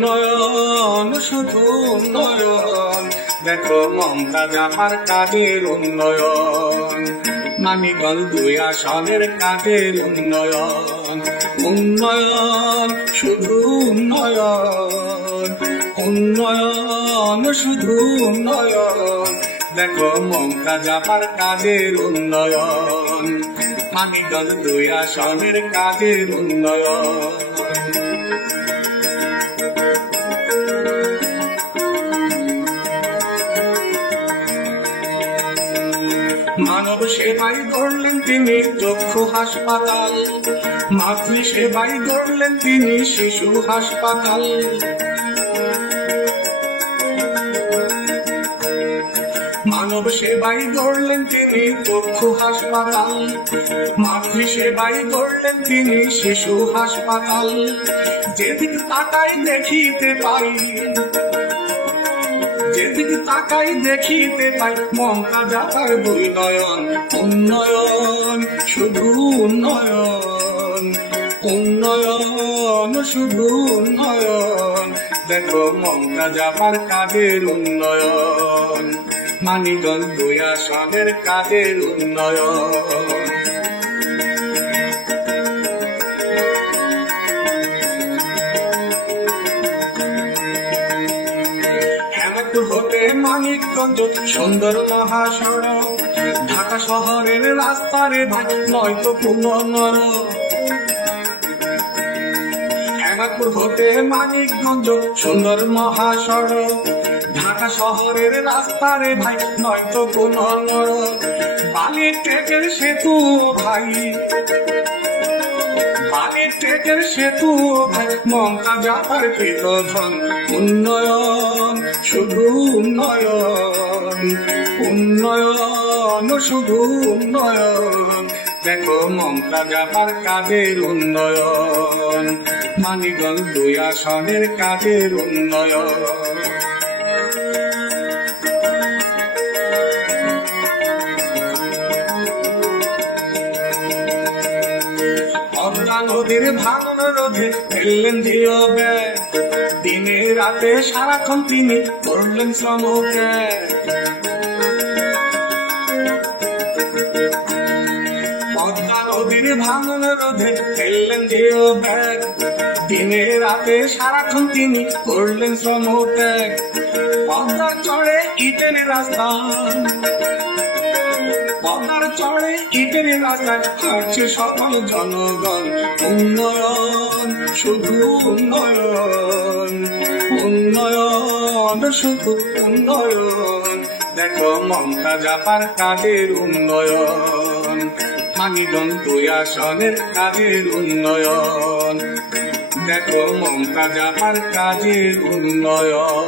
উন্নয়ন শুধু উন্নয়ন, দেখো মমতাজ আমার কাজের উন্নয়ন। মানিকগঞ্জ 2 আসনের কাজের উন্নয়ন। উন্নয়ন শুধু উন্নয়ন, উন্নয়ন শুধু উন্নয়ন, দেখো মমতাজ আমার কাজের উন্নয়ন। মানিকগঞ্জ 2 আসনের কাজের উন্নয়ন। মানব সেবায় গড়লেন তিনি চক্ষু হাসপাতাল, মাতৃ সেবায় গড়লেন তিনি শিশু হাসপাতাল। মানব সেবায় গড়লেন তিনি চক্ষু হাসপাতাল, মাতৃ সেবায় গড়লেন তিনি শিশু হাসপাতাল। যেদিক তাকাই দেখিতে পাই, যেদিকে তাকাই দেখিতে পাই মমতাজ আমার 2 নয়ন। উন্নয়ন শুধু উন্নয়ন, উন্নয়ন শুধু উন্নয়ন, দেখো মমতাজ আমার কাজের উন্নয়ন। মানিকগঞ্জ 2 আসনের কাজের উন্নয়ন। হতে মানিকগঞ্জ সুন্দর মহাসড়ক, ঢাকা শহরের রাস্তারে নয়তো পুনর্নরক। হেমাদপুর হতে মানিকগঞ্জ সুন্দর মহাসড়ক, ঢাকা শহরের রাস্তারে ভাই নয়তো পুনর্নরক। বালির ট্রেকের সেতু ভাই, বালির ট্রেকের সেতু ভাই মমতাজ আমার কৃতধন। উন্নয়ন শুধু উন্নয়ন, উন্নয়ন শুধু উন্নয়ন, দেখো মমতাজ আমার কাজের উন্নয়ন। মানিকগঞ্জ 2 আসনের কাজের উন্নয়ন। পদ্মা নদীর ভাঙন রোধে ফেললেন জিও ব্যাগ, দিনে রাতে সারাক্ষণ তিনি করলেন শ্রমত্যাগ। পদ্মা নদীর ভাঙন রোধে ফেললেন জিও ব্যাগ, দিনে রাতে সারাক্ষণ তিনি করলেন শ্রমত্যাগ। পদ্মার চড়ে ইটের রাস্তা, পদ্মার চড়ে ইটের রাস্তায় হাঁটছে সকল জনগণ। উন্নয়ন শুধু উন্নয়ন, উন্নয়ন শুধু উন্নয়ন, দেখো মমতাজ আমার কাজের উন্নয়ন। মানিকগঞ্জ 2 আসনের কাজের উন্নয়ন, দেখো মমতাজ আমার কাজের উন্নয়ন।